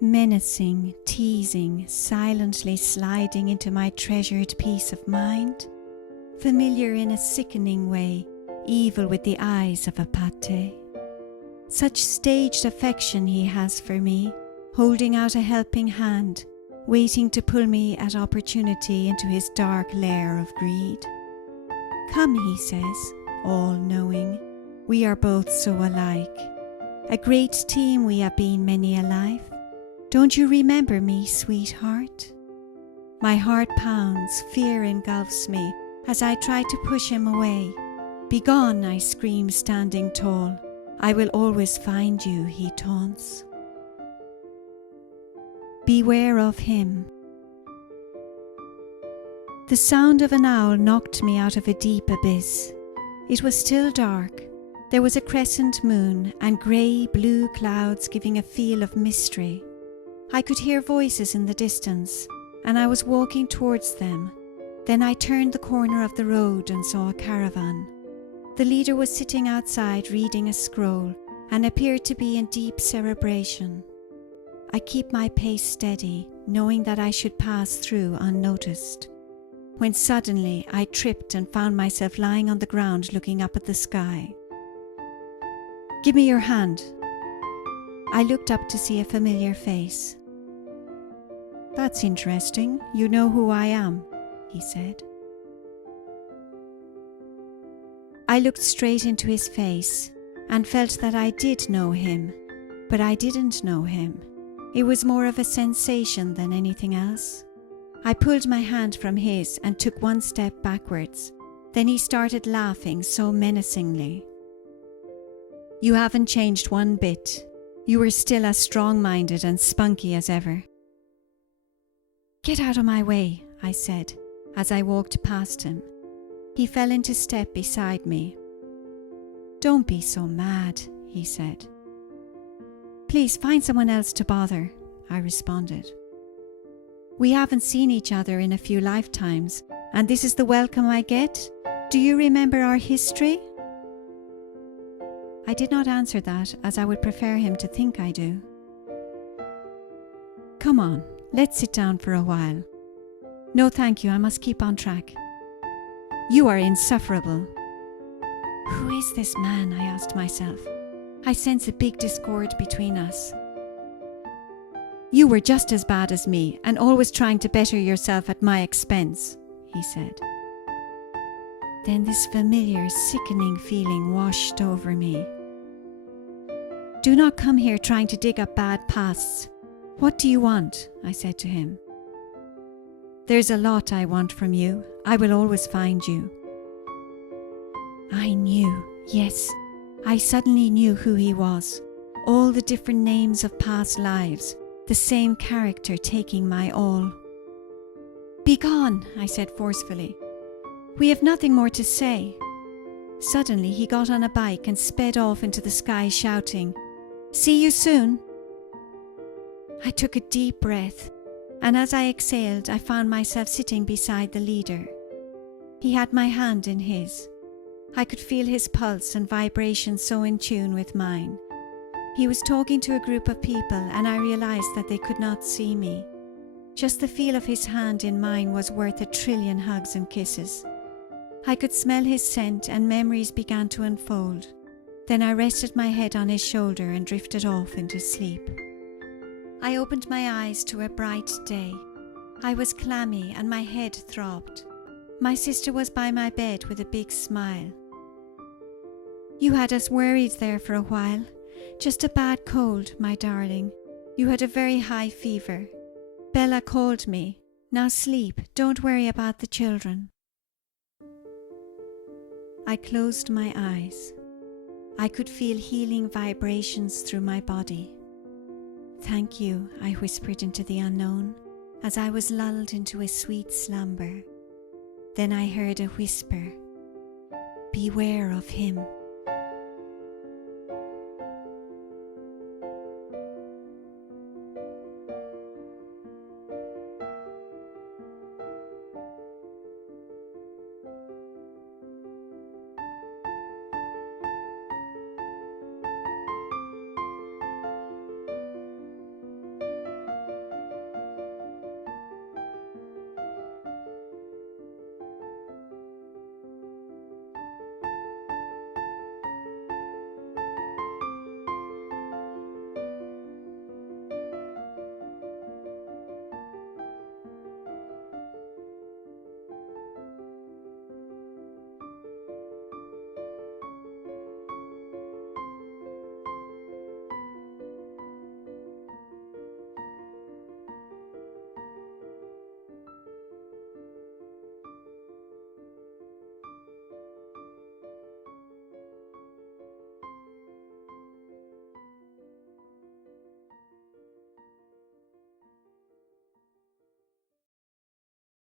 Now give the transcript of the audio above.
menacing, teasing, silently sliding into my treasured peace of mind, familiar in a sickening way, evil with the eyes of a pate. Such staged affection he has for me, holding out a helping hand, waiting to pull me at opportunity into his dark lair of greed. Come, he says, all-knowing, we are both so alike. A great team we have been many a life. Don't you remember me, sweetheart? My heart pounds, fear engulfs me as I try to push him away. Begone, I scream, standing tall. I will always find you, he taunts. Beware of him. The sound of an owl knocked me out of a deep abyss. It was still dark. There was a crescent moon and grey-blue clouds giving a feel of mystery. I could hear voices in the distance, and I was walking towards them. Then I turned the corner of the road and saw a caravan. The leader was sitting outside reading a scroll and appeared to be in deep cerebration. I keep my pace steady, knowing that I should pass through unnoticed, when suddenly I tripped and found myself lying on the ground looking up at the sky. Give me your hand. I looked up to see a familiar face. That's interesting. You know who I am, he said. I looked straight into his face and felt that I did know him, but I didn't know him. It was more of a sensation than anything else. I pulled my hand from his and took one step backwards. Then he started laughing so menacingly. You haven't changed one bit. You are still as strong-minded and spunky as ever. Get out of my way, I said, as I walked past him. He fell into step beside me. Don't be so mad, he said. Please find someone else to bother, I responded. We haven't seen each other in a few lifetimes, and this is the welcome I get? Do you remember our history? I did not answer that, as I would prefer him to think I do. Come on, let's sit down for a while. No, thank you, I must keep on track. You are insufferable. Who is this man? I asked myself. I sense a big discord between us. You were just as bad as me and always trying to better yourself at my expense, he said. Then this familiar, sickening feeling washed over me. Do not come here trying to dig up bad pasts. What do you want? I said to him. There's a lot I want from you. I will always find you. I knew, yes, I suddenly knew who he was. All the different names of past lives, the same character taking my all. Begone, I said forcefully. We have nothing more to say. Suddenly he got on a bike and sped off into the sky shouting, See you soon. I took a deep breath, and as I exhaled, I found myself sitting beside the leader. He had my hand in his. I could feel his pulse and vibration so in tune with mine. He was talking to a group of people, and I realized that they could not see me. Just the feel of his hand in mine was worth 1,000,000,000 hugs and kisses. I could smell his scent, and memories began to unfold. Then I rested my head on his shoulder and drifted off into sleep. I opened my eyes to a bright day. I was clammy and my head throbbed. My sister was by my bed with a big smile. You had us worried there for a while. Just a bad cold, my darling. You had a very high fever. Bella called me. Now sleep, don't worry about the children. I closed my eyes. I could feel healing vibrations through my body. Thank you, I whispered into the unknown, as I was lulled into a sweet slumber. Then I heard a whisper, Beware of him.